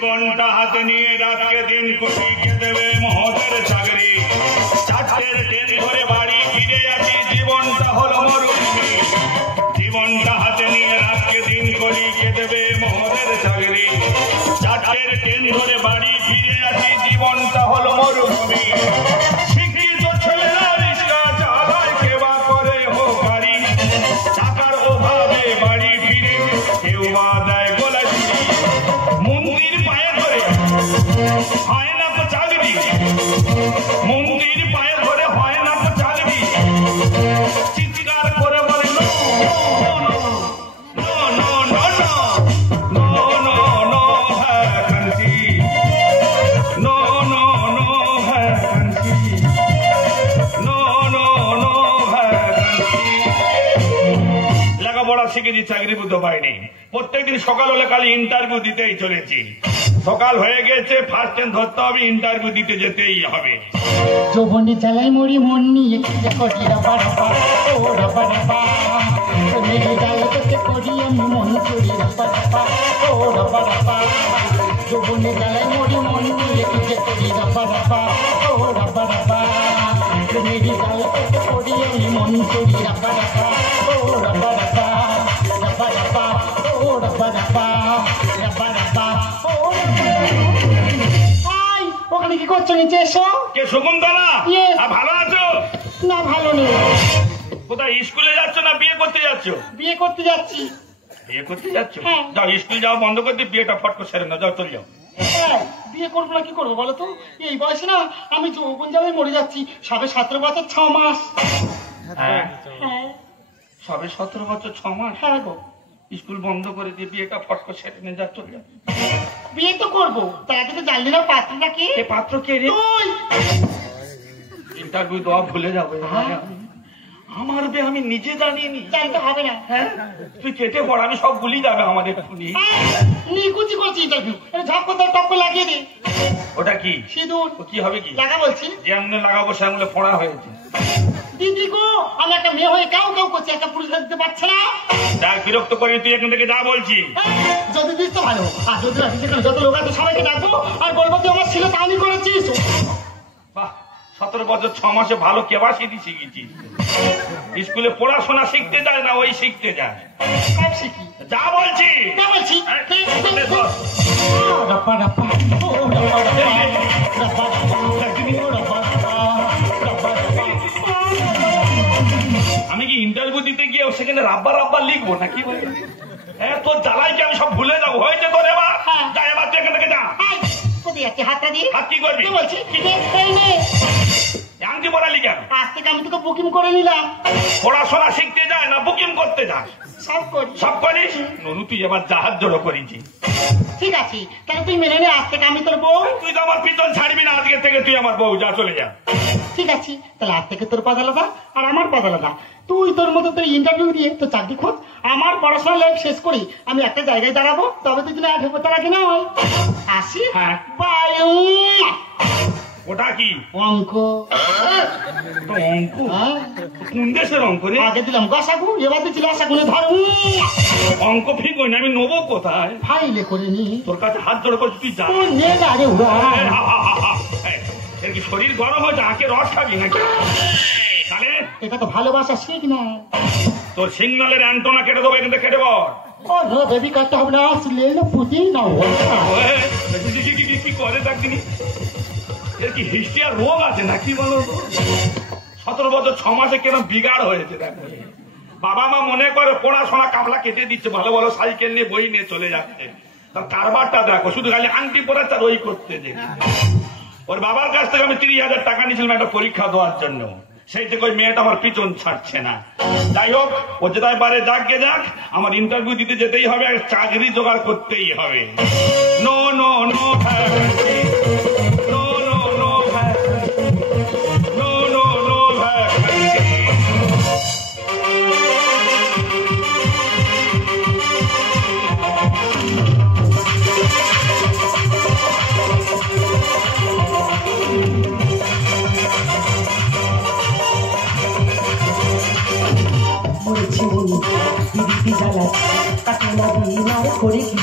জীবনটা হাতে নিয়ে রাতকে দিন কুটিয়ে দেবে মহতের চাকরি। চারটের ট্রেন ধরে বাড়ি ফিরে আসি, জীবনটা হলো মরুভূমি। জীবনটা হাতে নিয়ে রাতকে দিন কুটিয়ে দেবে মহতের চাকরি। চারটের ট্রেন ধরে বাড়ি ফিরে আসি, জীবনটা হলো মরুভূমি। শিক্ষিত ছেলেরা রিক্সা চালায়, কেবা করে হোকারি। টাকার অভাবে বাড়ি ফিরে কেউ বা দেয় গলা চুরি। মন্দির পায়ে ধরে হয় না তো চাকরি, মন্দির পায়ে ধরে হয় না তো চাকরি। চিৎকার করে বলে no no no no no no no vacancy, no no no vacancy, no no no vacancy. লেখাপড়া শিখেছি, চাকরি বুঝতে পাইনি। প্রত্যেকদিন সকাল হলে খালি ইন্টারভিউ দিতেই চলেছি। সকাল হয়ে গেছে, ফার্স্ট ট্রেন ধরতে হবে, ইন্টারভিউ দিতে যেতেই হবে। যৌবনে জ্বালাই মরি মন নিয়ে করি রাবা রাবা ও রাবা রাবা, মেরে জ্বালা তোকে করি আমি মন করি রাবা রাবা ও রাবা রাবা। যৌবনে জ্বালাই মরি মন নিয়ে করি রাবা রাবা ও রাবা রাবা, মেরে জ্বালা তোকে করি আমি মন করি রাবা রাবা ও রাবা রাবা, রাবা রাবা ও রাবা রাবা, রাবা রাবা ও। ওখানে কি করছো? নিচে এসো। কে শকুন্তলা? ভালো আছো? না ভালো নেই। কোথায় স্কুলে যাচ্ছ না বিয়ে করতে যাচ্ছ? বিয়ে করতে যাচ্ছি। বিয়ে করতে যাচ্ছ? যাও, স্কুল যাও বন্ধ করে দিয়ে বিয়েটা ফট করে সেরে না, যাও চলে যাও। বিয়ে করবো না কি করবো বলো তো? এই বয়সে না আমি যৌবন জ্বালায় মরে যাচ্ছি। সবে 17 বছর 6 মাস। হ্যাঁ সবে 17 বছর 6 মাস? হ্যাঁ গো। স্কুল বন্ধ করে দিয়ে বিয়েটা ফট করে সেরে নিয়ে, যা চলে যাও। বিয়ে তো করবো, তার আগে তো জানলি না পাত্রটা কে? পাত্র কে রে? ইন্টারভিউ দেওয়া ভুলে যাবো। আমার বে আমি নিজে জানিনি। জানতে হবে না। হ্যাঁ তুই কেটে পড়, আমি সব ভুলি যাবে আমাদের। নিকুচি করছি ইন্টারভিউ, ঝপ করে টপ লাগিয়ে দে। ওটা কি? সিঁদুর। কি হবে? কি লাগা বলছি? যে আঙুলে লাগাবো সে আঙুলে ফোড়া হয়েছে। দিদি গো, আমি একটা মেয়ে হয়ে কাউ কাউ করছি, একটা পুরুষ দিতে পারছে না। দেখ বিরক্ত করি, তুই এখান থেকে যা বলছি। যদি দিস তো ভালো, আর যদি না দিস যত লোক আছে সবাইকে ডাকবো আর বলবো তুই আমার ছিল তাহলে করেছিস। বাহ, 17 বছর 6 মাসে ভালো কেবাসিটি শিখেছি। স্কুলে পড়াশোনা শিখতে যায় না, ওই শিখতে যায়। সব শিখি। যা বলছি যা বলছি। আমি কি ইন্টারভিউ দিতে গিয়ে সেখানে রাব্বা রাব্বা লিখবো নাকি? তোর জ্বালাই কি আমি সব ভুলে যাবো? হয়েছে তোর এবার, যা এবার তুই এখান থেকে যা। হাতটা দিয়ে হাত কি করবি? বলছি আংটি পড়ালি কেন? আজ থেকে আমি তোকে বুকিং করে নিলাম। পড়াশোনা শিখতে যায় না বুকিং করতে যায়? সব করি। সব করিস? ননু তুই এবার জাহাজ জড়ো করেছি। ঠিক আছে, তাহলে তুই মেনে নে আজ থেকে আমি তোর বউ। তুই তো আমার পিছন ছাড়বি না, আজকে থেকে তুই আমার বউ, যা চলে যা। ঠিক আছে, তাহলে আজ থেকে তোর পদ আলাদা আর আমার পদ আলাদা। তুই তোর মতো তোর ইন্টারভিউ দিয়ে তো চাকরি খোঁজ, আমার পড়াশোনা লাইফ শেষ করি আমি একটা জায়গায় দাঁড়াবো, তবে তুই না ঢেবো তার আগে না হয় আসি। হ্যাঁ বাই। ওটা কি? অঙ্ক। অঙ্ক? কোন দেশের অঙ্ক রে? আগে দিলাম গসাগু, এবার দিচ্ছি লসাগুনে ধর। অঙ্ক ঠিক হয় না, আমি নেবো কোথায়? ফাইলে করে নি। তোর কাছে হাত জোড় করছি, তুই যা। নে না রে উড়া। এর কি শরীর গরম হয়েছে? আঁকে রস খাবি নাকি? তাহলে এটা তো ভালোবাসা শিখ না। তোর সিগনালের অ্যান্টোনা কেটে দেবো, এখান থেকে কেটে বল। ও নো বেবি কাটতে হবে না, আসলে পুঁতি না। কি করে দেখনি? এর কি হিস্ট্রি আর রোগ আছে নাকি বলো? 17 বছর 6 মাসে কেন বিগাড় হয়েছে দেখো। বাবা মা মনে করে পড়াশোনা কামলা কেটে দিচ্ছে, ভালো ভালো সাইকেল নিয়ে বই নিয়ে চলে যাচ্ছে। তার কারবারটা দেখো, শুধু খালি আংটি পরে তার ওই করতে যে। ওর বাবার কাছ থেকে আমি 30,000 টাকা নিয়েছিলাম একটা পরীক্ষা দেওয়ার জন্য, সেই থেকে ওই মেয়েটা আমার পিছন ছাড়ছে না। যাই হোক, ও যেটাই পারে যাক গে যাক, আমার ইন্টারভিউ দিতে যেতেই হবে, আর চাকরি জোগাড় করতেই হবে। No no no vacancy, no no no vacancy, no no no vacancy. জ্বালা কাটে না দিন আর করে কি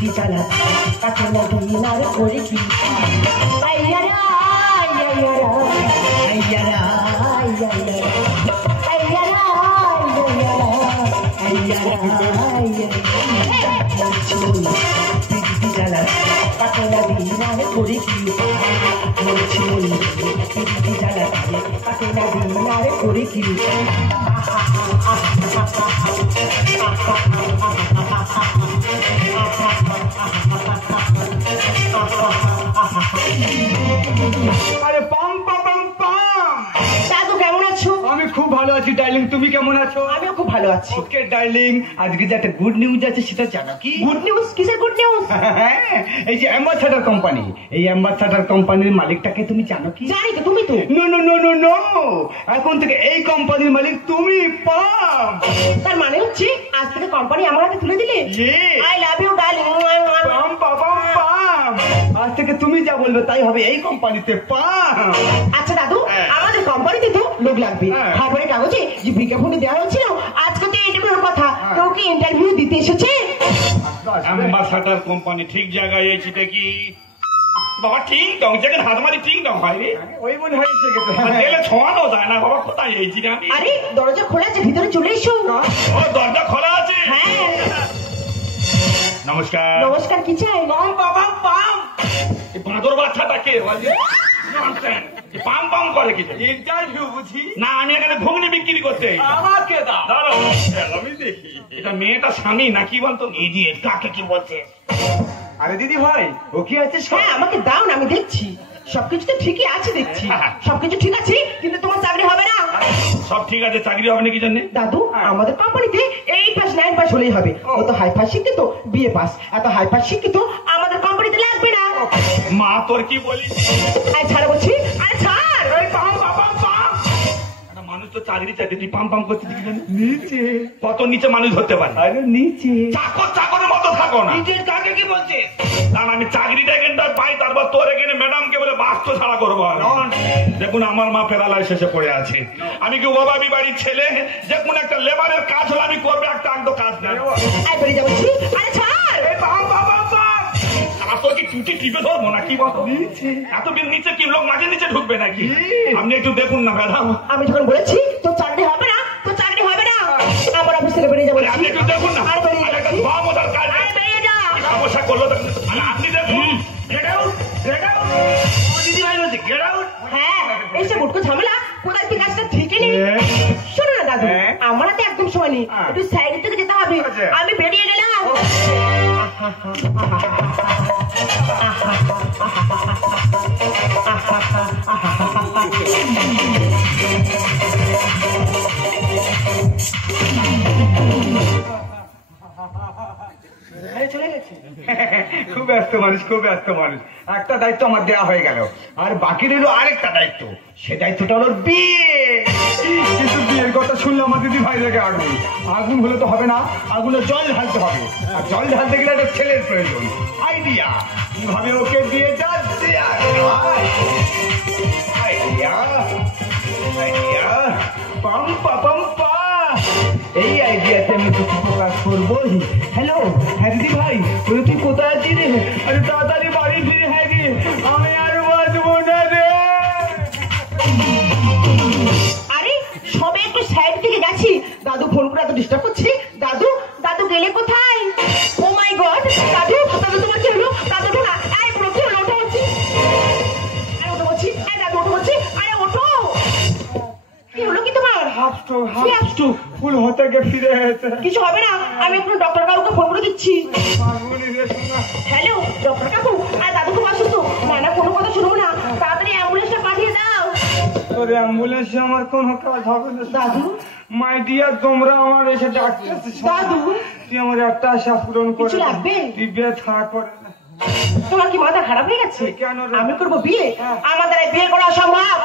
পিটি চালা কাকে না দিন আর করে কি আইয়ারা আইয়ারা আইয়ারা আইয়ারা আইয়ারা আইয়ারা আইয়ারা পিটি চালা কাকে না দিন আর করে কি পিটি চালা কাকে না দিন আর করে কি আরে পাম পাম পাম দাদু কেমন আছো? আমি খুব ভালো আছি ডার্লিং, তুমি কেমন আছো? আমিও খুব ভালো আছি। ওকে ডার্লিং, আজকে যে একটা গুড নিউজ আছে সেটা জানো কি? Good news? কিসের গুড নিউজ? এই যে অ্যাম্বাসাডার কোম্পানি, এই অ্যাম্বাসাডার কোম্পানির মালিকটাকে তুমি জানো কি? জানি তো, তুমি তো। No no no no no, এখন থেকে এই কোম্পানির মালিক তুমি। পাম তার মানে হচ্ছে আজ থেকে কোম্পানি আমার হাতে তুলে দিলে? I love you darling. পাম পাম পাম, আজ থেকে তুমি যা বলবে তাই হবে এই কোম্পানিতে। পাম আচ্ছা দাদু, আমাদের কোম্পানিতে তো লোক লাগবে। খবরের কাগজে যে বিজ্ঞাপন দেওয়া হয়েছিল আজকে তো ইন্টারভিউর কথা, কেউ কি ইন্টারভিউ দিতে এসেছে? অ্যাম্বাসাডার কোম্পানি ঠিক জায়গায় এসেছি দেখি বাবা। ঠিক ডং জায়গায় হাত মারি ঠিক ডং হয় রে, ওই মনে হয়েছে তেলে ছোঁয়ানো যায় না বাবা। কোথায় এসেছি রে আমি? আরে দরজা খোলা আছে, ভিতরে চলে এসো। ও দরজা খোলা আছে? হ্যাঁ। নমস্কার। নমস্কার, কি চাই? পাম বাবা পাম, এই বাঁদর বাচ্চাটা কে বলে? পাম পাম করে কি? ইন্টারভিউ বুঝি না, আমি এখানে ঘুগনি বিক্রি করতে। আমাকে দাও। দাঁড়াও আমি দেখি এটা মেয়েটা স্বামী নাকি বলতো। ইডিয়েট, কাকে কি বলছে? আরে দিদি ভাই, ও কি আছে? হ্যাঁ আমাকে দাও না, আমি দেখছি। সবকিছু তো ঠিকই আছে দেখছি, সবকিছু ঠিক আছে, কিন্তু তোমার চাকরি হবে না। সব ঠিক আছে, চাকরি হবে না কি জানে? দাদু, আমাদের কোম্পানিতে 8 পাস 9 পাস হলেই হবে। ও তো হাই পাস শিক্ষিত, বিএ পাস। এত হাই পাস শিক্ষিত আমাদের কোম্পানিতে লাগবে না। মা তোর কি বলি? আরে ছাড় বলছি, আরে ছাড়। এই পাম বাবা পাম, একটা মানুষ তো চাকরি চাইতে তুই পাম পাম করতে কি জানি? নিচে। কত নিচে মানুষ হতে পারে? আরে নিচে। চাকর চাকরের মতো থাকো না। নিজের কাকে কি বলছে? কারণ আমি চাকরিটা এখানটা পাই, তারপর তোর এখানে ম্যাডামকে বলে বাস্ত ছাড়া করবো। দেখুন আমার মা প্যারালাইসিসে পড়ে আছে। আমি কি অভাবী বাড়ির ছেলে? যে কোন একটা লেবারের কাজ হলে আমি করবো, একটা একদম কাজ নেই। আরে বেরিয়ে যা বলছি, আরে ছাড়। এই পাম বাবা পাম, আর তোর কি টুটি টিপে ধরবো না কি বল? এত বিল নিচে কি লোক মাঝে নিচে ঢুকবে নাকি? আপনি একটু দেখুন না ম্যাডাম। আমি যখন বলেছি তোর চাকরি হবে না, তোর চাকরি হবে না। আমার অফিস থেকে বেরিয়ে যা বলছি। আপনি একটু দেখুন না। আরে বেরিয়ে যা। একটা ধোয়া মোদার কাজ। আরে বেরিয়ে যা। সমস্যা করলো তো আপনি দেখুন। Get out, get out. ও দিদি ভাই বলছে গেট আউট। হ্যাঁ, এইসব উটকো ঝামেলা কোথায় তুই কাজটা ঠিকই নেই। শোনো না দাদু, আমার হাতে একদম সময় নেই, একটু সাইডের থেকে যেতে হবে। আমি বেরিয়ে গেলাম। চলে গেছে। খুব ব্যস্ত মানুষ, খুব ব্যস্ত মানুষ। একটা দায়িত্ব আমার দেওয়া হয়ে গেল, আর বাকি রইল আরেকটা দায়িত্ব। সে দায়িত্বটা হলো বিয়ে। কিন্তু বিয়ের কথা শুনলে আমার দিদি ভাই লেগে আগুন। আগুন হলে তো হবে না, আগুনে জল ঢালতে হবে। আর জল ঢালতে গেলে একটা ছেলের প্রয়োজন। আইডিয়া কিভাবে ওকে বিয়ে যাচ্ছে। আইডিয়া আইডিয়া পাম পাম পা, এই আইডিয়াতে আমি কিছু প্রকাশ করবোই। হ্যালো, হ্যাঁ দিদি ভাই, বলে তুই কোথায় আছিস রে? আরে তাড়াতাড়ি বাড়ি ফিরে। হ্যাঁ রে, আমি আর বাঁচবো না রে। আরে সবে একটু সাইড থেকে গেছি, দাদু ফোন করে এত ডিস্টার্ব করছি। দাদু, দাদু গেলে কোথায়? ও মাই গড, দাদু, দাদু তোমার কি হলো? দাদু ওঠো না। এই পুরো কি হলো? ওঠো বলছি। আরে ওঠো বলছি। এই দাদু ওঠো বলছি। আরে ওঠো। কি হলো কি তোমার? হাফটু ফুল হতে গিয়ে ফিরে এসে কিছু হবে না, আমি একটু ডক্টর কাকুকে ফোন করে দিচ্ছি। হ্যালো ডক্টর কাকু, আর দাদু খুব অসুস্থ। না না, কোনো কথা শুনবো না, তাড়াতাড়ি অ্যাম্বুলেন্সটা পাঠিয়ে দাও। তোর অ্যাম্বুলেন্সে আমার কোনো কাজ হবে না দাদু। মাই ডিয়ার, তোমরা আমার এসে ডাকতেছিস। দাদু, তুই আমার একটা আশা পূরণ করে কিছু লাগবে? তুই বিয়ে থাকা করে না। তোমার কি মাথা খারাপ হয়ে গেছে? কেন রে? আমি করবো বিয়ে? আমাদের এই বিয়ে করা অসম্ভব।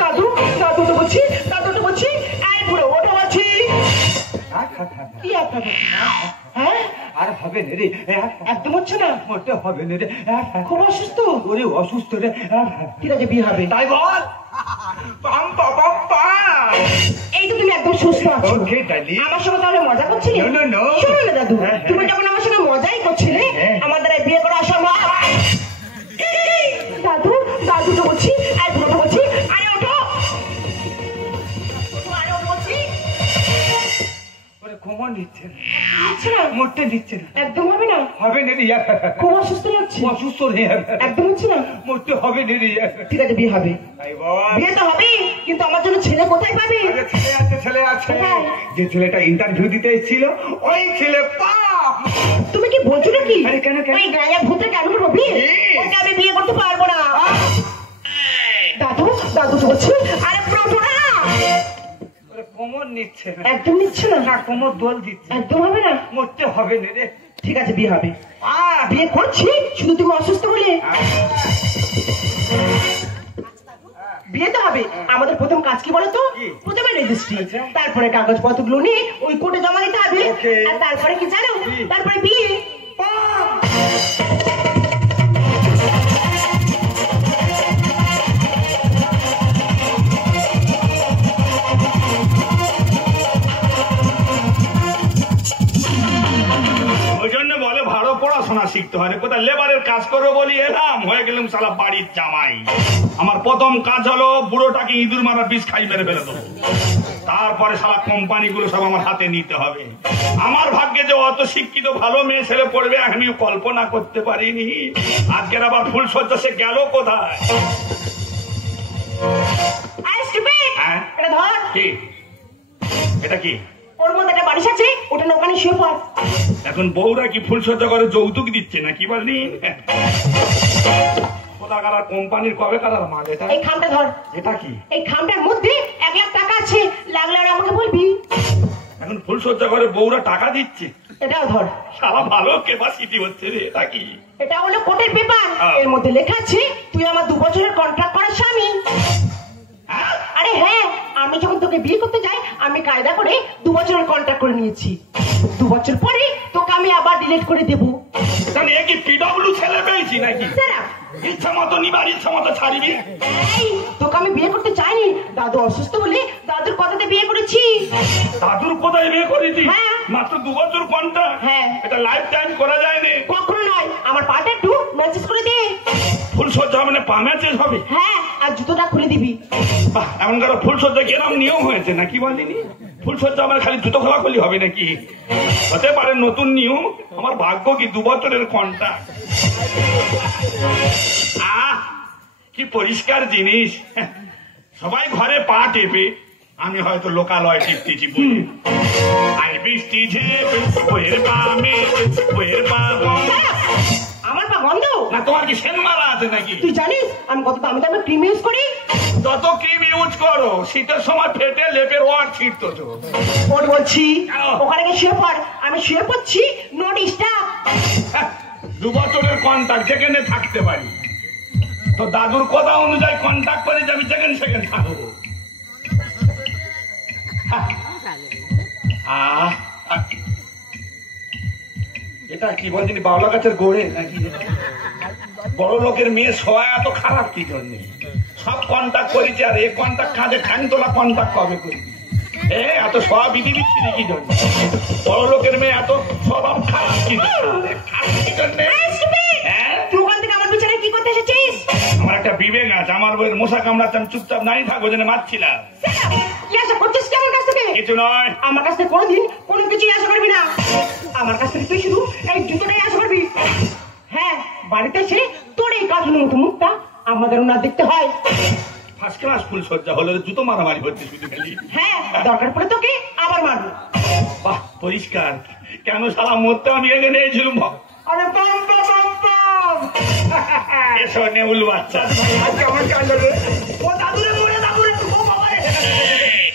দাদু, দাদু তো বলছি, দাদু তো বলছি। এই বুড়ো ওটা বলছি। কি আপনার? হ্যাঁ, আর হবে না রে, একদম হচ্ছে না। মোটে হবে না রে। খুব অসুস্থ। ওরে অসুস্থ রে। ঠিক আছে, বিয়ে হবে। তাই বল। পাম পাম পাম। এই তো তুমি একদম সুস্থ আছো। Okay, darling. আমার সঙ্গে তাহলে মজা করছিলে? No, no, no. শোনো না দাদু, হ্যাঁ, তুমি যখন আমার সঙ্গে মজাই করছিলে, হ্যাঁ। আমার দ্বারা বিয়ে করা অসম্ভব। দাদু, দাদু তো বলছি, আর বুড়ো তো বলছি, আরে ওঠো। আরে ওঠো বলছি। ওরে কোমর নিচ্ছে না, আচ্ছা না, মরতে দিচ্ছে না, একদম হবে না। হবে না রে, খুব অসুস্থ লাগছে। অসুস্থ নেই, একদম হচ্ছে না। মরতে হবে না রে। ঠিক আছে, বিয়ে হবে। আই বল, বিয়ে তো হবেই, কিন্তু আমার জন্য ছেলে কোথায় পাবে? আরে ছেলে আছে, ছেলে আছে। হ্যাঁ। যে ছেলেটা ইন্টারভিউ দিতে এসেছিল ওই ছেলে পাপ। তুমি কি বলছো নাকি? আরে কেন, কেন? ওই গায়ে ভূতে কেন করবো বিয়ে? এই। ওকে আমি বিয়ে করতে পারবো না। দাদু, দাদু তো বলছি, আরে প্রথম না। ওরে কোমর নিচ্ছে না, একদম নিচ্ছে না। না কোমর দোল দিচ্ছে, একদম হবে না। মরতে হবে না রে। ঠিক আছে, বিয়ে হবে। বিয়ে করছি, শুধু তুমি অসুস্থ বলে। বিয়ে তো হবে। আমাদের প্রথম কাজ কি বলতো? কি? প্রথমে রেজিস্ট্রি, আচ্ছা। তারপরে কাগজপত্রগুলো নিয়ে ওই কোর্টে জমা দিতে হবে। Okay. আর তারপরে কি জানো? কি? তারপরে বিয়ে। ওই জন্য বলে ভালো পড়াশোনা শিখতে হয়। কোথায় লেবারের কাজ করবো বলি এলাম, হয়ে গেলাম শালা বাড়ির জামাই। আমার প্রথম কাজ হলো বুড়োটাকে ইঁদুর মারার বিষ খাই মেরে ফেলে দেবো। তারপরে শালা কোম্পানিগুলো সব আমার হাতে নিতে হবে। আমার ভাগ্যে যে অত শিক্ষিত ভালো মেয়ে ছেলে পড়বে আমি কল্পনা করতে পারিনি। আজকের আবার ফুলসজ্জা সে গেল কোথায়? আরে stupid! হ্যাঁ? এটা ধর। কি এটা কি? ওর মধ্যে একটা বালিশ আছে, ওটা না ওখানে শুয়ে পড়। এখন বউরা কি ফুলসজ্জা করে যৌতুক দিচ্ছে না কি বলনি? কোথাকার কোম্পানির কবে কালার মাল এটা? এই খামটা ধর। এটা কি? এই খামটার মধ্যে 1 লাখ টাকা আছে, লাগলে আর আমাকে বলবি। এখন ফুলসজ্জা করে বউরা টাকা দিচ্ছে? এটাও ধর। সারা ভালো ক্যাপাসিটি হচ্ছে রে। এটা কি? এটা হলো কোর্টের পেপার। হ্যাঁ। এর মধ্যে লেখা আছে তুই আমার 2 বছরের কন্ট্রাক্ট করার স্বামী। হ্যাঁ? আরে হ্যাঁ, আমি যখন তোকে বিয়ে করতে যাই আমি কায়দা করে 2 বছরের কন্ট্রাক্ট করে নিয়েছি। 2 বছর পরে তোকে আমি আবার ডিলিট করে দেবো। তাহলে এ কি পিডব্লিউ ছেলে পেয়েছি নাকি? দাঁড়া, ইচ্ছা মতো নিবার ইচ্ছা মতো ছাড়িবি? এই তোকে আমি বিয়ে করতে চাইনি, দাদু অসুস্থ বলে দাদুর কথাতে বিয়ে করেছি। দাদুর কোথায় বিয়ে করেছি? হ্যাঁ। মাত্র 2 বছর কন্ট্রাক্ট। হ্যাঁ। এটা লাইফ টাইম করা যায় না। কখনো নয়, আমার পাটা একটু ম্যাসেজ করে দে। ফুলসজ্জা মানে পা ম্যাচেস হবে? হ্যাঁ, আর জুতোটা খুলে দিবি। বাহ, এমনকার ফুলসজ্জা কিরম নিয়ম হয়েছে নাকি বলিনি? ফুলসজ্জা আমার খালি জুতো খোলাখুলি হবে নাকি? হতে পারে নতুন নিয়ম। আমার ভাগ্য কি 2 বছরের কন্ট্রাক্ট। আহ কি পরিষ্কার জিনিস। সবাই ঘরে পা টেপে, আমি হয়তো লোকালয় টিপতেছি বলে। আর বৃষ্টি ঝেপে বইয়ের পা মেপে বইয়ের পা গন্ধ। আমার পা গন্ধ? না তোমার কি সেন মারা আছে নাকি? তুই জানিস আমি কত দামি দামি ক্রিম ইউজ করি? যত ক্রিম ইউজ করো শীতের সময় ফেটে লেপের ওয়ার ছিটতো তো। ওর বলছি কেন? ওখানে গিয়ে শুয়ে পড়। আমি শুয়ে পড়ছি, নো ডিস্টার্ব। 2 বছরের কন্ট্রাক্ট যেখানে থাকতে পারি। তো দাদুর কথা অনুযায়ী কন্ট্যাক্ট করে যে আমি যেখানে সেখানে থাকবো। এটা কি বলছিনি বাবলা গাছের গোড়ে নাকি? বড় লোকের মেয়ে সবাই এত খারাপ কি জন্য? সব কন্ট্যাক্ট করেছি আর এই কন্ট্যাক্ট কাজে ঠ্যাং তোলা কন্ট্যাক্ট কবে করবি? এত সব বিধি বিচ্ছিরি কি জন্য? বড় লোকের মেয়ে এত স্বভাব খারাপ কি জন্য? হ্যাঁ, তুই ওখান থেকে আমার বিছানায় কি করতে এসেছিস? আমার একটা বিবেক আছে। আমার বইয়ের মশা কামড়াতে আমি চুপচাপ নাই থাকবো, যেন মারছিলাম। কি আশা করছিস কি আমার কাছ থেকে? কিছু নয়। আমার কাছ থেকে কোনোদিন কোনো কিছুই আশা করবি না। আমার কাছ থেকে তুই শুধু এই জুতোটাই আশা করবি। হ্যাঁ, বাড়িতে এসে তোর এই কাঠুনের মতো মুখটা আমাদের না দেখতে হয়। ফার্স্ট ক্লাস ফুল সজ্জা হলো, জুতো মারামারি হচ্ছে শুধু খালি। হ্যাঁ, দরকার পড়ে তোকে আবার মারবো। বাহ, পরিষ্কার। কেন সারা মরতে আমি এখানে এসেছিলাম? আরে পম পম পম। এসো নেউল বাচ্চা। আজকে আমার কাজ হবে। ও দাদুরে মরে দাদুরে, ও বাবা রে।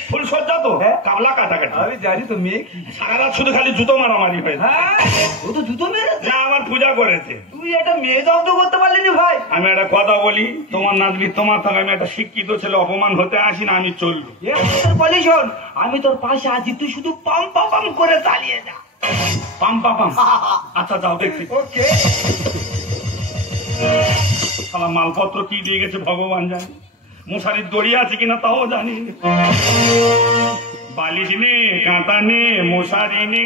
ফুল সজ্জা তো হ্যাঁ। কামলা কাটাকাটি। আমি জানি তো মেয়ে কি। সারা রাত শুধু খালি জুতো মারামারি হয়েছে। হ্যাঁ, ও তো জুতো মেরেছে। না, আমার পূজা করেছে। তুই একটা মেয়ে জব্দ করতে পারলি না ভাই। আমি একটা কথা বলি, তোমার নাতনি তোমার থেকে আমি একটা শিক্ষিত ছেলে অপমান হতে আসি না, আমি চলবো। বলি শোন, আমি তোর পাশে আছি, তুই শুধু পাম পাম করে চালিয়ে যা। পাম পাম। আচ্ছা যাও দেখছি। ওকে। সালা মালপত্র কি দিয়ে গেছে ভগবান জানে। মশারির দড়ি আছে কিনা তাও জানি না। বালিশ নে, কাঁটা নে, মশারি নে,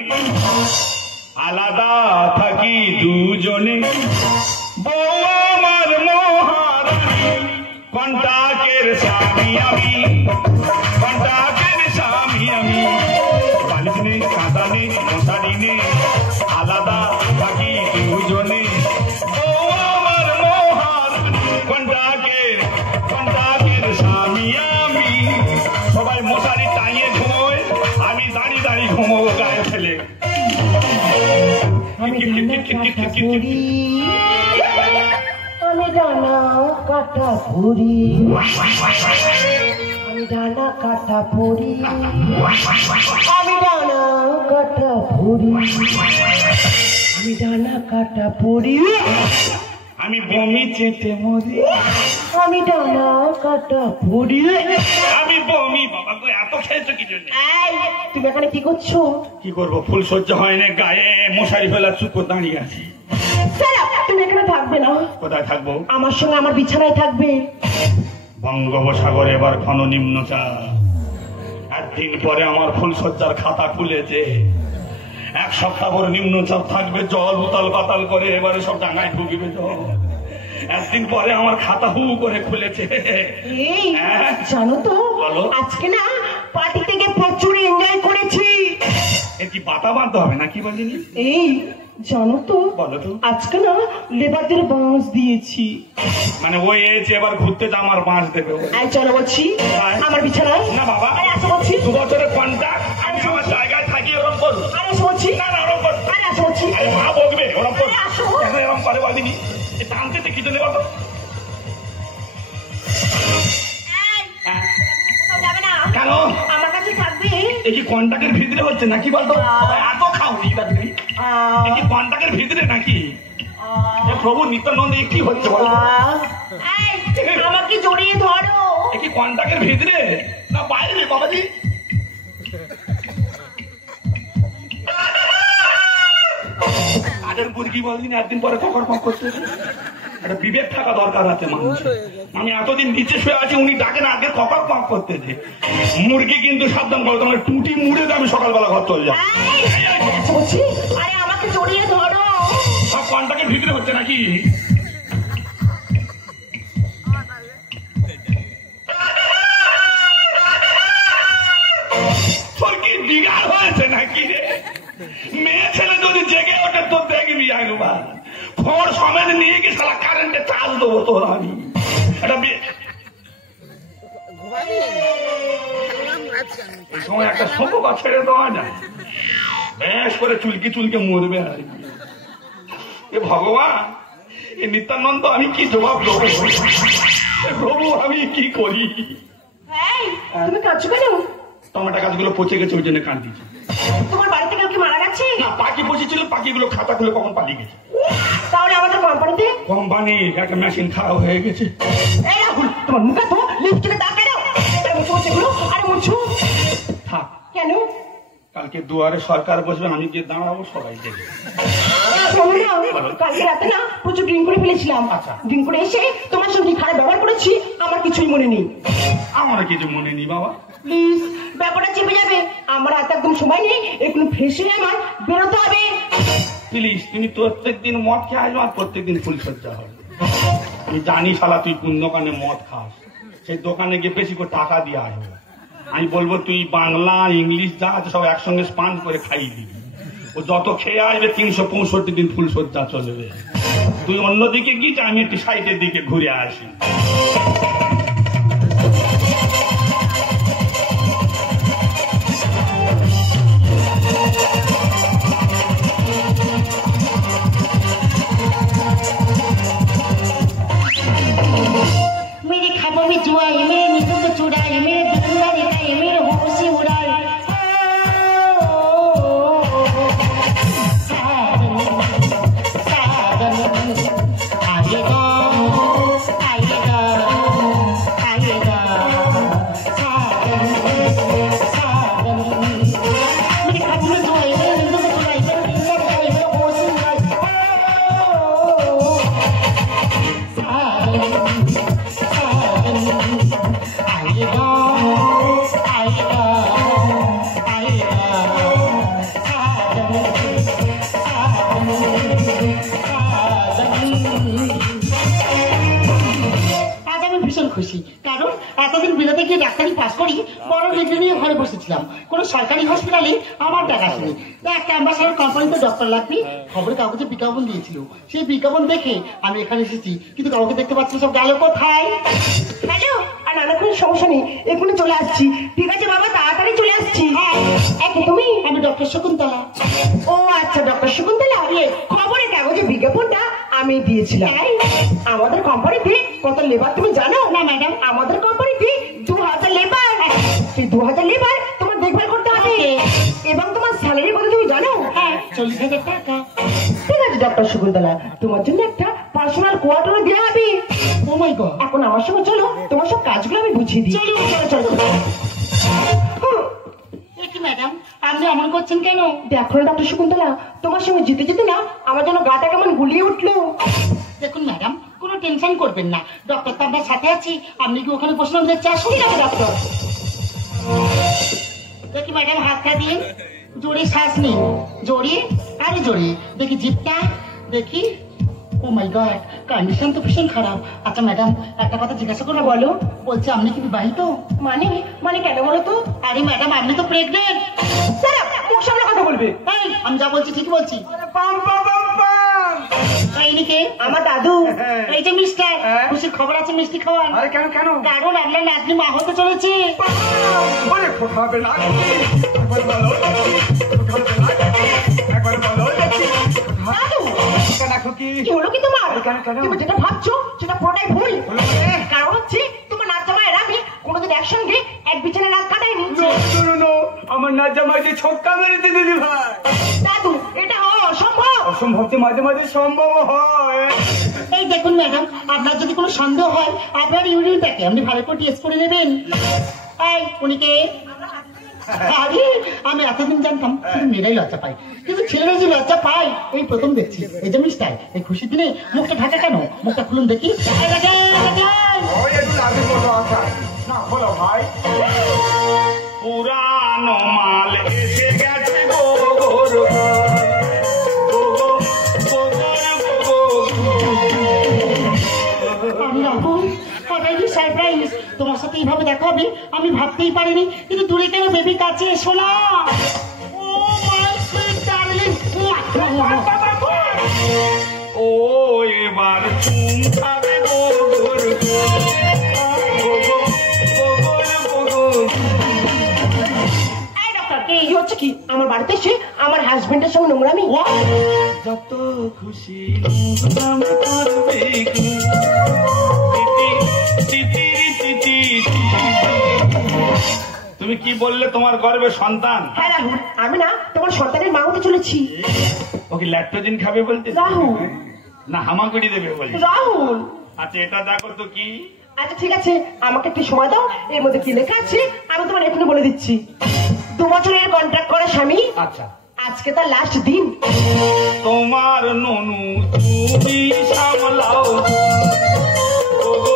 আলাদা থাকি দুজনে। বউ আমার মহারানী, কন্টাকের স্বামী আমি, কন্টাকের স্বামী আমি। বালিশ নে, কাঁটা নে, মশারি নে, আলাদা থাকি দুজনে। বউ আমার মহারানী, কন্টাকের স্বামী আমি। সবাই মশারি টাঙিয়ে ঘুমোয়, আমি দাঁড়িয়ে দাঁড়িয়ে ঘুমোবো গায়ে ফেলে। আমি ডানা কাটা পড়ি, আমি ডানা কাটা পড়ি, আমি ডানা কাটা পড়ি, আমি ডানা কাটা পড়ি, আমি বমি চেটে মরি, আমি ডানা কাটা পড়ি, আমি বমি। বাবা গো, এত খেয়েছো কি জন্য? তুমি এখানে কি করছো? কি করবো, ফুল সহ্য হয় না, গায়ে মশারি ফেলা চুপ দাঁড়িয়ে আছি। তুমি এখানে থাকবে না, কোথায় থাকবো? আমার সঙ্গে আমার বিছানায় থাকবে। বঙ্গোপসাগরে এবার ঘন নিম্নচাপ। একদিন পরে আমার ফুলসজ্জার খাতা খুলেছে। এক সপ্তাহ পরে নিম্নচাপ থাকবে, জল উতাল পাতাল করে এবারে সব ডাঙায় ঢুকবে জল। একদিন পরে আমার খাতা হু করে খুলেছে। এই জানো তো, আজকে না পার্টি থেকে প্রচুর এনজয় করেছি। কি পাতা বাঁধতে হবে না কি বলিনি? এই জানো তো, বলো তো, আজকে না লেবারদের বাঁশ দিয়েছি। মানে ওই এসে এবার ঘুরতে তো আমার বাঁশ দেবে। চলো বলছি আমার বিছানায়। না বাবা, আসো বলছি। 2 বছরের কন্ট্রাক্ট, আমি আমার জায়গায় থাকি, ওরকম করবো। আসো বলছি। না না, ওরকম করবো। আসো বলছি। মা বকবে, ওরকম করবো। আসো। এরকম করে বলিনি, টানতে কি জন্য বলো? কেন আমার কাছে থাকবে। এই কি কন্টাক্টের ভিতরে হচ্ছে নাকি বলতো? এত খাওনি এই কি কন্টাক্টের ভিতরে নাকি? প্রভু নিত্যানন্দ কি হচ্ছে বলো? আমাকে জড়িয়ে ধরো। এই কি কন্টাক্টের ভিতরে না বাইরে বাবাজি? আগের মুরগি বলদিন, একদিন পরে কখন পক করতে একটা বিবেক থাকা দরকার আছে মানুষ। আমি এতদিন নিচে শুয়ে আছি, উনি ডাকেন আগে কখন পক করতে। মুরগি কিন্তু সাবধান করো, তোমার টুটি মুড়ে আমি সকালবেলা ঘর চলে যাবো। আরে আমাকে জড়িয়ে ধরো। সব কন্টাক্টের ভিতরে হচ্ছে নাকি? তোর কি বিগাড় হয়েছে নাকি রে? মেয়ে ছেলে যদি জেগে ওঠে তো দেখবি একবার ফোর সমেত নিয়ে গিয়ে সারা কারেন্টে চাল দেবো তোর আমি। এই সময় একটা শোক ছেড়ে দেওয়া যায়, বেশ করে চুলকি চুলকে মরবে। আর এ ভগবান, এ নিত্যানন্দ আমি কি জবাব দেবো? প্রভু আমি কি করি? তুমি কাঁদছো কেন? টমেটো গাছগুলো পচে গেছে, ওই জন্য কাঁদিয়েছি। তোমার বাড়িতে কেউ কি মারা গেছে? না, পাখি পচেছিল, পাখিগুলো খাতা খুলে কখন পালিয়ে গেছে। তাহলে আমাদের কোম্পানিতে একটা মেশিন খারাপ হয়ে গেছে। এই রাহুল, তোমার মুখে তো লিপস্টিকে দাগ কেন? আরে মুছো সেগুলো, আরে মুছো। থাক, কেন? কালকে দুয়ারে সরকার বসবেন, আমি গিয়ে দাঁড়াবো, সবাই দেখবে। কালকে রাতে না প্রচুর ড্রিঙ্ক করে ফেলেছিলাম। আচ্ছা। ড্রিঙ্ক করে এসে তোমার সঙ্গে খারাপ ব্যবহার করেছি, আমার কিছুই মনে নেই। আমার কিছু মনে নেই বাবা, প্লিজ ব্যাপারটা চেপে যাবে। আমার হাতে একদম সময় নেই, একটু ফ্রেশ হয়ে আমার বেরোতে হবে। প্লিজ। তুমি প্রত্যেকদিন মদ খেয়ে আসবো, আর প্রত্যেকদিন ফুলসজ্জা হবে। আমি জানি শালা তুই কোন দোকানে মদ খাস, সেই দোকানে গিয়ে বেশি করে টাকা দিয়ে আসবো। আমি বলবো তুই বাংলা ইংলিশ যা আছে সব একসঙ্গে স্পান করে খাইয়ে দিবি। ও যত খেয়ে আসবে 365 দিন ফুলসজ্জা চলবে। তুই অন্যদিকে গিয়ে, আমি একটু সাইডের দিকে ঘুরে আসি। मेरे खाबों में जुआई, मेरे नींबू को चुराई, मेरे दुनिया दिखाई, मेरे होश से उड़ाई। साजन आएगा आएगा এতদিন বিলেতে গিয়ে ডাক্তারি পাস করি, বড় ডিগ্রি নিয়ে ঘরে বসেছিলাম। কোনো সরকারি হসপিটালে আমার দেখা শুনি একটা অ্যাম্বাসাডার কোম্পানিতে ডক্টর লাগবে, খবরের কাগজে বিজ্ঞাপন দিয়েছিল। সেই বিজ্ঞাপন দেখে আমি এখানে এসেছি, কিন্তু কাউকে দেখতে পাচ্ছি, সব গেল কোথায়? হ্যালো, আর নানাক্ষণ সমস্যা নেই, এক্ষুনি চলে আসছি। ঠিক আছে বাবা, তাড়াতাড়ি চলে আসছি। তুমি? আমি ডক্টর শকুন্তলা। ও আচ্ছা, ডক্টর শকুন্তলা। খবরের কাগজে বিজ্ঞাপনটা আমি দিয়েছিলাম। আমাদের কোম্পানিতে কত লেবার তুমি জানো? না ম্যাডাম। আমাদের কোম্পানিতে 2000 লেবার। সেই 2000 লেবার তোমার দেখভাল করতে হবে। এবং তোমার স্যালারি কত তুমি জানো? হ্যাঁ, 40,000 টাকা। ঠিক আছে ডক্টর শকুন্তলা, তোমার জন্য একটা পার্সোনাল কোয়ার্টারও দেওয়া হবে। ও মাই গড। এখন আমার সঙ্গে চলো, তোমার সব কাজগুলো আমি বুঝিয়ে দিই। চলো চলো চলো। কি ম্যাডাম, আপনি এমন করছেন কেন? দেখো না ডক্টর শকুন্তলা, তোমার সঙ্গে যেতে যেতে না আমার জন্য গাটা কেমন গুলিয়ে উঠলো। দেখুন ম্যাডাম, কোনো টেনশন করবেন না, ডক্টর তো আপনার সাথে আছি। আপনি কি ওখানে বসে দেখতে আসুন? ঠিক আছে ডক্টর। দেখি ম্যাডাম, হাতটা দিন, জোরে শ্বাস নিন, জোরে, আরে জোরে। দেখি জিপটা দেখি। ও মাই গড, কন্ডিশন তো ভীষণ খারাপ। আচ্ছা ম্যাডাম, একটা কথা জিজ্ঞাসা করবো? বলো। বলছি আপনি কি বিবাহিত? মানে মানে কেন বলো তো? আরে ম্যাডাম, আপনি তো প্রেগনেন্ট। মুখ সামনে কথা বলবে। এই, আমি যা বলছি ঠিকই বলছি। এইদিকে আমার দাদু। এই যে মিস্টার, খুশির খবর আছে, মিষ্টি খাওয়ান। আরে কেন কেন? কারণ আপনার নাতনি মা হতে চলেছে। ওরে ফোটাবে না, একবার বলো, ফোটাবে না, একবার বলো। দাদু, দেখো কি কি হলো কি তোমার? কেন, কেন? তুমি যেটা ভাবছো সেটা পুরোটাই ভুল। কারণ হচ্ছে তোমার নাচ জামাইয়ের আমি কোনোদিন একসঙ্গে এক বিছানায় রাত কাটাইনি। আমার নাচ জামাই যে ছক্কা মেরেছে দিদি ভাই। দাদু, এটা অসম্ভব। অসম্ভব যে মাঝে মাঝে সম্ভব হয়। এই দেখুন ম্যাডাম, আপনার যদি কোনো সন্দেহ হয়, আপনার ইউরিনটাকে আপনি ভালো করে টেস্ট করে নেবেন। এই, উনি কে? আরে, আমি এতদিন জানতাম শুধু মেয়েরাই লজ্জা পাই, কিন্তু ছেলেরা যে লজ্জা পায় এই প্রথম দেখছি। এই যে মিস্টার, এই খুশির দিনে মুখটা ঢাকা কেন? মুখটা খুলুন দেখি। ওই একটু লাগে বলো আশা। না বলো ভাই। পুরানো মাল এসে গেছে গো গো আমি রাহুল, সারপ্রাইজ। তোমার সাথে এইভাবে দেখা হবে আমি ভাবতেই পারিনি, কিন্তু দূরে কেন বেবি, কাছে এসো না। ও মাই সুইট ডার্লিং। ও এবার চুম খাবে গো গো কি হচ্ছে কি? আমার বাড়িতে এসে আমার হাজবেন্ডের সঙ্গে নোংরামি। যত খুশি নোংরামি করবে কি? তুমি কি বললে? তোমার গর্বে সন্তান? হ্যাঁ রাহুল, আমি না তোমার সন্তানের মা হতে চলেছি। ও কি ল্যাকটোজেন খাবে বলতে? রাহুল, না হামাগুড়ি দেবে বলছে? রাহুল। আচ্ছা, এটা দেখো তো কি। আচ্ছা ঠিক আছে, আমাকে একটু সময় দাও, এর মধ্যে কি লেখা আছে আমি তোমার এখনই বলে দিচ্ছি। 2 বছরের কন্ট্রাক্ট করা স্বামী, আচ্ছা, আজকে তার লাস্ট দিন। তোমার ননু তুমি সামলাও ওগো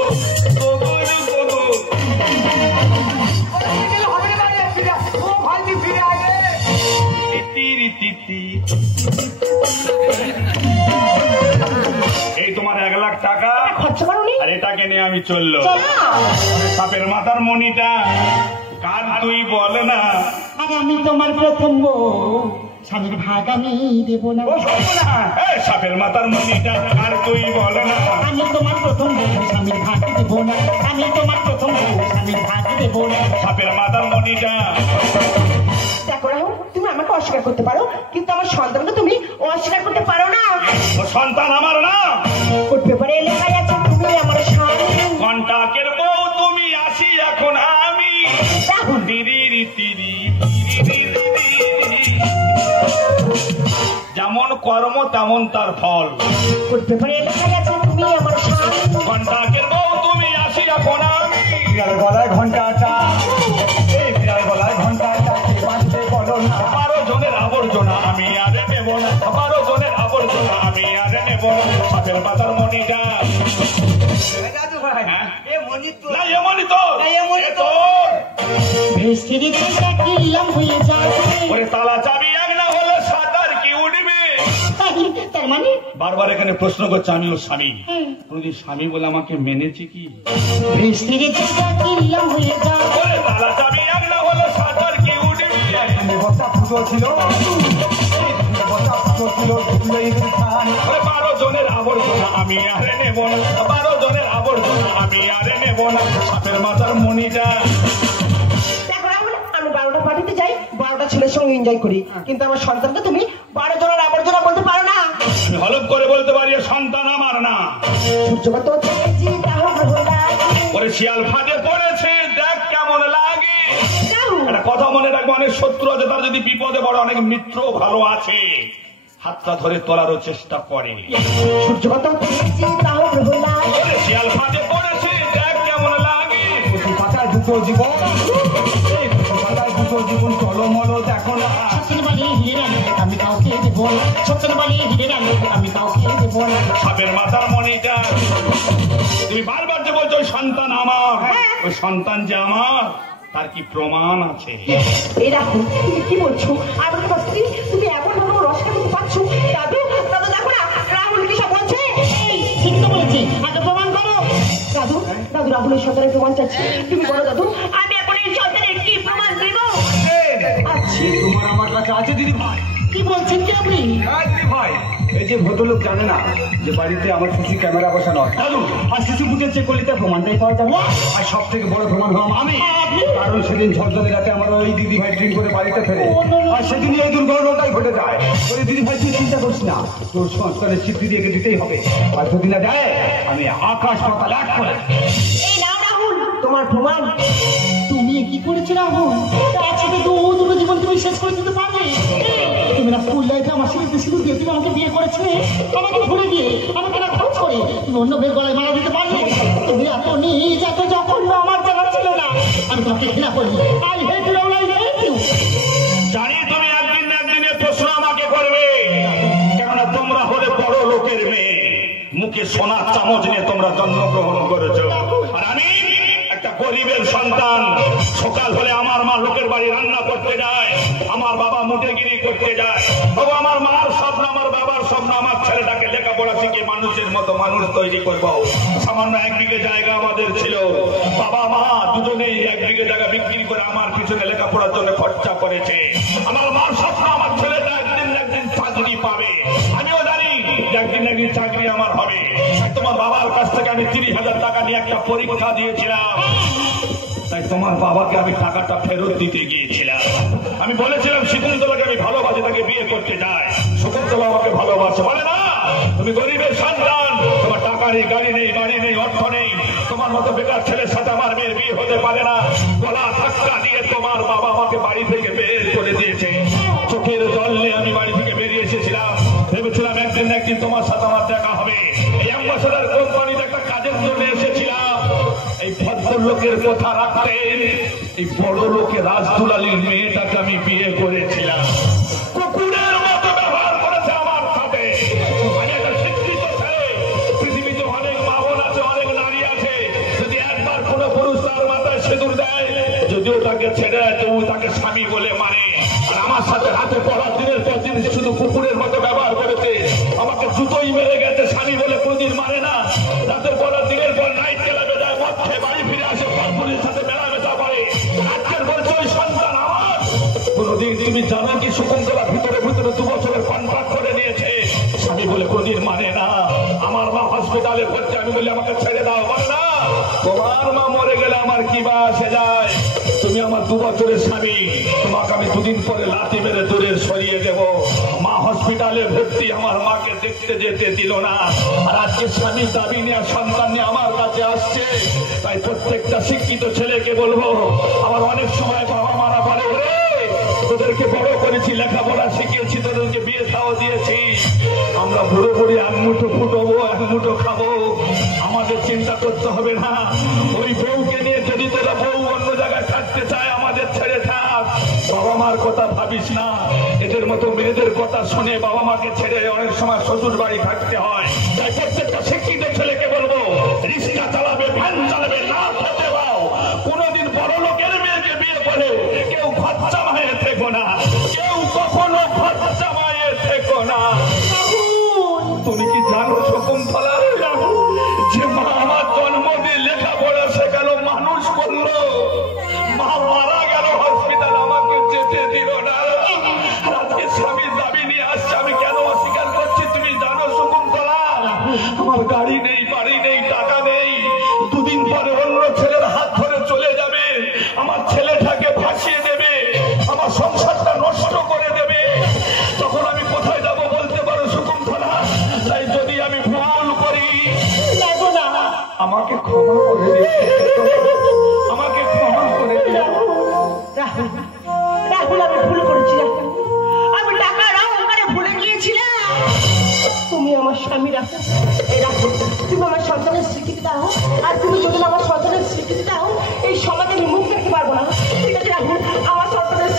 ওগো ওগো। তিতিরি তিতি। এই তোমার 1 লাখ টাকা খরচা করোনি? আর এটাকে নিয়ে আমি চললো। সাপের মাথার মণিটা কার তুই বল না? আর আমি তোমার প্রথম বউ, স্বামীর ভাগ আমি দেব না। ও শোনো না, এই সাপের মাথার মণিটা কার তুই বল না? আমি তোমার প্রথম বউ, স্বামীর ভাগ দেব না। আমি তোমার প্রথম বউ, স্বামীর ভাগ দেব না। সাপের মাথার মণিটা। দেখো রাহুল, তুমি আমাকে অস্বীকার করতে পারো, কিন্তু আমার সন্তানকে তুমি অস্বীকার করতে পারো না। ও সন্তান আমার না। কোর্ট পেপারে লেখা আছে তুমি আমার স্বামী। কন্টাকের বউ তুমি, আসি এখন আমি। রাহুল, তিরিরি তিরি তিরিরি তিরি। যেমন কর্ম তেমন তার ফল। কোর্ট পেপারে লেখা আছে তুমি আমার স্বামী। কন্টাকের বউ তুমি, আসি এখন আমি। বিড়াল গলায় ঘন্টাটা, এই বিড়াল গলায় ঘন্টাটা কে বাঁধবে বলো না। 12 জনের আবর্জনা আমি আর নেব না। 12 জনের আবর্জনা আমি আর নেব না। সাপের মাথার মণিটা। দাদু ভাই, হ্যাঁ? এ মনি তো না এমনই তো, এমনই এ তো। তোর। ভেসে রেখে কিলাম হয়ে যাবে। ওরে তালা চাবি এক না হলে সাঁতার কি উঠবে? তার মানে বারবার এখানে প্রশ্ন করছে আমি ওর স্বামী, কোনদিন স্বামী বলে আমাকে মেনেছি কি? বৃষ্টির জায়গা কিল্লা হয়ে যায় ওরে তালা চাবি এক না হলো সাঁতার কি উঠবি? দেবতা পুজো ছিল, দেবতা পুজো ছিল, সেগুলো ঈদের খান। ওরে 12 জনের আবর্জনা আমি আরে নেব না, 12 জনের আবর্জনা আমি আরে নেব না, সাপের মাথার মনিটা। দেখো রাহুল, আমি 12টা পার্টিতে যাই, 12টা ছেলের সঙ্গে এনজয় করি, কিন্তু আমার সন্তানকে তুমি 12 জনের আবর্জনা বলতে পারো না। আমি হলফ করে বলতে পারি এ সন্তান আমার না। সূর্যগত দেখেছি তাও ভালো লাগে। ওরে শিয়াল ফাঁদে পড়েছে দেখ কেমন লাগে। রাহুল, একটা কথা মনে রাখবো, অনেক শত্রু আছে, তার যদি বিপদে পড়ে অনেক মিত্র ভালো আছে, হাতটা ধরে তোলারও চেষ্টা করে। সূর্যগত দেখেছি তাও ভালো লাগে। ওরে শিয়াল ফাঁদে পড়েছে দেখ কেমন লাগে। কচু পাতায় দুটো জীবন, এই কচু পাতায় দুটো জীবন, টলমল দেখো না। সত্যি বলি হিরে আনলে আমি কাউকে দেব না, সত্যি বলি হিরে আনলে আমি কাউকে দেব না। সাপের মাথার মনিটা। তুমি বারবার যে বলছো ওই সন্তান আমার, ওই সন্তান যে আমার, তার কি প্রমাণ আছে? এই রাহুল, তুমি কি বলছো? আমার কাছ থেকে তুমি এমন ভাবে রসকা দিতে পারছো? দাদু, দাদু দেখো না, রাহুল কি সব বলছে? এই ঠিক তো বলেছি, আগে প্রমাণ করো। দাদু, দাদু রাহুলের সন্তানের প্রমাণ চাচ্ছি, তুমি বলো দাদু, আমি এখন এই সন্তানের কি প্রমাণ দেব? আচ্ছা, তোমার আমার কাছে আছে দিদি ভাই। কি বলছেন কি আপনি? হ্যাঁ দিদি ভাই, এই যে ভদ্রলোক জানে না যে বাড়িতে আমার সিসি ক্যামেরা বসানো আছে। দাদু, আর সিসি ফুটেজ চেক করলে তার প্রমাণটাই পাওয়া যাবে। আর সব থেকে বড় প্রমাণ হলাম আমি, কারণ সেদিন ঝড়ঝড়ে রাতে আমার ওই দিদি ভাই ড্রিঙ্ক করে বাড়িতে ফেরে, আর সেদিনই এই দুর্ঘটনাটাই ঘটে যায়। ওই দিদি ভাই তুই চিন্তা করিস না, তোর সংস্কারের স্বীকৃতি একে দিতেই হবে, আর যদি না যায় আমি আকাশ পাতাল এক করে। এই নাও রাহুল তোমার প্রমাণ। তুমি কি করেছো রাহুল? একসাথে দুটো জীবন তুমি শেষ করে দিতে পারবে? তুমি না স্কুল লাইফে আমার সাথে শুরু দিয়ে তুমি আমাকে বিয়ে করেছিলে, আমাকে ভুলে দিয়ে আমাকে না খোঁজ করে তুমি অন্য বের গলায় মারা দিতে পারবে? তুমি এত নিজ এত জঘন্য আমার জানা ছিল না। আমি তোমাকে ঘৃণা করি। I hate you, I hate you. জানি তুমি একদিন না একদিন এ প্রশ্ন আমাকে করবে, কেননা তোমরা হলে বড় লোকের মেয়ে, মুখে সোনার চামচ নিয়ে তোমরা জন্মগ্রহণ করেছো, আর আমি একটা গরিবের সন্তান। সকাল হলে আমার মা লোকের বাড়ি রান্না করতে যায়, আমার বাবা মুঠেগিরি করতে যায়। তবু আমার মার স্বপ্ন, আমার বাবার স্বপ্ন, আমার ছেলেটাকে লেখাপড়া শিখে মানুষের মতো মানুষ তৈরি করবো। সামান্য 1 বিঘে জায়গা আমাদের ছিল, বাবা মা দুজনেই 1 বিঘে জায়গা বিক্রি করে আমার পিছনে লেখাপড়ার জন্য খরচা করেছে। আমার মার স্বপ্ন আমার ছেলেটা একদিন না একদিন চাকরি পাবে। আমিও জানি একদিন না একদিন চাকরি আমার হবে। তোমার বাবার কাছ থেকে আমি 30,000 টাকা নিয়ে একটা পরীক্ষা দিয়েছিলাম, তাই তোমার বাবাকে আমি টাকাটা ফেরত দিতে গিয়েছিলাম। আমি বলেছিলাম শকুন্তলাকে আমি ভালোবাসি, তাকে বিয়ে করতে যাই। শকুন্তলা আমাকে ভালোবাসে, বলে না তুমি গরিবের সন্তান, তোমার টাকা নেই, গাড়ি নেই, বাড়ি নেই, অর্থ নেই, তোমার মতো বেকার ছেলের সাথে আমার মেয়ের বিয়ে হতে পারে না। গলা ধাক্কা দিয়ে তোমার বাবা আমাকে বাড়ি থেকে বের করে দিয়েছে। চোখের জল নিয়ে আমি বাড়ি থেকে বেরিয়ে এসেছিলাম, ভেবেছিলাম একদিন না একদিন তোমার সাথে আমার দেখা হবে। এই অ্যাম্বাসেডর কোম্পানিতে একটা কাজের জন্য এসেছিলাম। এই ভদ্রলোকের কথা রাখতে এই বড় লোকের রাজদুলালির মেয়েটাকে আমি বিয়ে করেছিলাম। কুকুরের মতো ব্যবহার করেছে আমার সাথে। আমি একটা শিক্ষিত ছেলে, পৃথিবীতে অনেক বাহন আছে, অনেক নারী আছে, যদি একবার কোনো পুরুষ তার মাথায় সিঁদুর দেয়, যদিও তাকে ছেড়ে দেয় তবু তাকে স্বামী বলে মানে। আর আমার সাথে রাতে পড়া দিনের পর দিন শুধু কুকুরের মতো ব্যবহার করেছে। আমাকে জুতোই মেরে গেছে, স্বামী বলে কোনদিন মানে না। রাতের পর দিনের পর নাইট ক্লাবে যায়, মদ খেয়ে বাড়ি ফিরে আসে, পরপুরের সাথে মেলামেশা করে। আজকের বলছে ওই সন্তান আমার। কোনদিন তুমি জানো কি শকুন্তলা ভিতরে ভিতরে 2 বছরের কন্ট্রাক্ট করে নিয়েছে, স্বামী বলে কোনদিন মানে না। আমার মা হসপিটালে ভর্তি, আমি বলি আমাকে ছেড়ে দাও, বলে না তোমার মা মরে গেলে আমার কি বা আসে যায়, তুমি আমার 2 বছরের স্বামী, তোমাকে আমি 2 দিন পরে লাথি মেরে দূরে সরিয়ে দেব। মা হসপিটালে ভর্তি, আমার মাকে দেখতে যেতে দিল না। আর আজকে স্বামী দাবি নিয়ে সন্তান নিয়ে আমার কাছে আসছে। তাই প্রত্যেকটা শিক্ষিত ছেলেকে বলবো, আমার অনেক সময় বাবা মারা বলে রে তোদেরকে বড় করেছি, লেখাপড়া শিখিয়েছি, তোদেরকে বিয়ে খাওয়া দিয়েছি, আমরা বুড়ো বুড়ি 1 মুঠো ফুটবো, 1 মুঠো খাবো, আমাদের চিন্তা করতে হবে না। ওই বউকে নিয়ে যদি তোরা বউ অন্য জায়গায় থাকতে চায় আমাদের ছেড়ে থাক, বাবা মার কথা ভাবিস না। এদের মতো মেয়েদের কথা শুনে বাবা মাকে ছেড়ে অনেক সময় শ্বশুর বাড়ি থাকতে হয়। তাই প্রত্যেকটা শিক্ষিত ছেলেকে বলবো, রিক্সা চালাবে, ভ্যান চালাবে, না খেতে পাও, কোনোদিন বড় লোকের মেয়েকে বিয়ে করে কেউ খরচা মায়ের থেকো না, কেউ কখনো খরচা মায়ের থেকো না। রাহুল,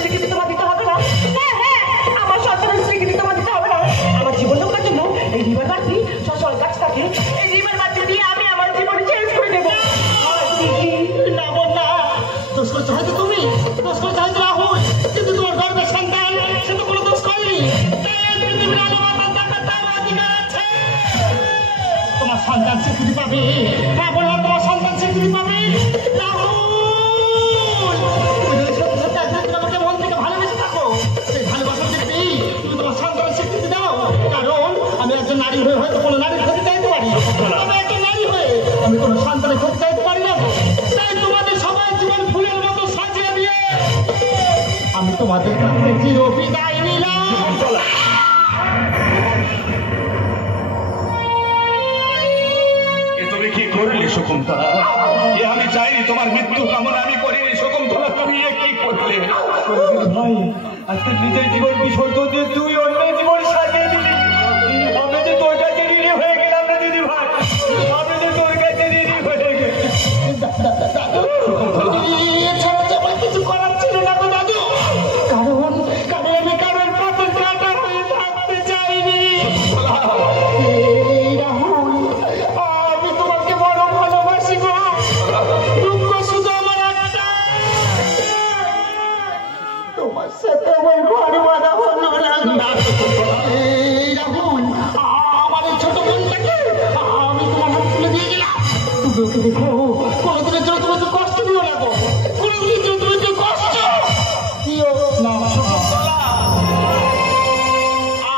স্বীকৃতি তোমার দিতে হবে না। হ্যাঁ হ্যাঁ, আমার সন্তানের স্বীকৃতি তোমার দিতে হবে না। আমার জীবন রক্ষার জন্য এই রিভার বাতি সচল গাছ থাকে, এই রিভার বাতি দিয়ে আমি আমার জীবন চেঞ্জ করে দেবো। না বোন না, দোষ করছো হয়তো তুমি, দোষ করছো হয়তো রাহুল, কিন্তু তোমার গর্বের সন্তান সে তো কোনো দোষ করেনি। পৃথিবীর আলো বাতাস দেখাতে আমার অধিকার আছে। তোমার সন্তান স্বীকৃতি পাবে। হ্যাঁ বললাম তোমার সন্তান স্বীকৃতি পাবে। রাহুল, তুমি যদি সত্যি সত্যি একদিন আমাকে মন থেকে ভালোবেসে থাকো, সেই ভালোবাসার ক্ষেত্রে তুমি তোমার সন্তানের স্বীকৃতি দাও। কারণ আমি একজন নারী হয়ে হয়তো কোনো নারীর ক্ষতি চাইতে পারি, তবে একজন নারী হয়ে আমি কোনো সন্তানের ক্ষতি চাইতে পারি না। তাই তোমাদের সবার জীবন ফুলের মতো সাজিয়ে দিয়ে আমি তোমাদের কাছে চির বিদায় নিলাম। তুমি কি করলে শকুন্তলা? এ আমি চাইনি, তোমার মৃত্যু কামনা আমি করিনি। শকুন্তলা তুমি এ কি করলে? ভাই আজকে নিজের জীবন বিসর্জন দিয়ে তুই অন্যের জীবন সাজিয়ে দিলি। আমি যে তোর কাছে ঋণী হয়ে গেলাম না দিদি ভাই, আমি যে তোর কাছে ঋণী হয়ে গেছি। এছাড়া যে আমার কিছু করার ছিল না গো দাদু, কারণ আমি কারোর পথে কাটা হয়ে থাকতে চাইনি। এই রাহুল, আমি তোমাকে বড় ভালোবাসি গো। দুঃখ শুধু আমার একটা, তোমার সাথে আমার ঘর বাঁধা হলো না। এই রাহুল, আমার এই ছোট বোনটাকে আমি তোমার হাতে তুলে দিয়ে গেলাম। তুমি ওকে দেখো, কোনোদিনের জন্য তুমি একটু কষ্ট দিও না গো, কোনোদিনের জন্য তুমি একটু কষ্ট দিও না।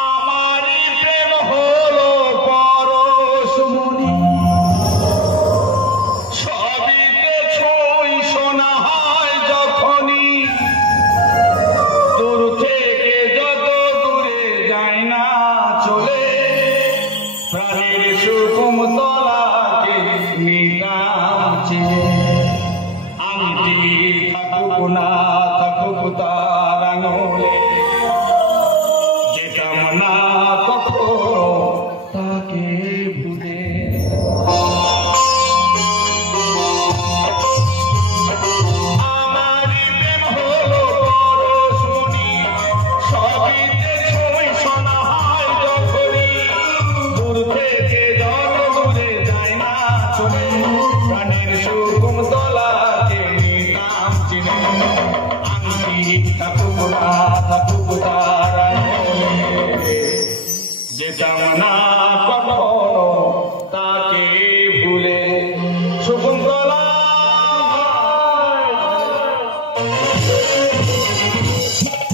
আমারই প্রেম হলো পরশমণি, সবিতে ছই শোনা হয় যখনই, দূর থেকে যত দূরে যায় না চলে, প্রাণের শকুন্তলাকে নিতাম চিনে। আংটি থাকুক না থাকুক তার আঙুলে, যেতাম না কখনো তাকে ভুলে। আমারই প্রেম হলো পরশমণি, সবিতে ছই শোনা হয় যখনই, দূর থেকে যত দূরে যায় না চলে, প্রাণের শকুন্তলাকে নিতাম চিনে। আংটি থাকুক না থাকুক তার আঙুলে, যেতাম না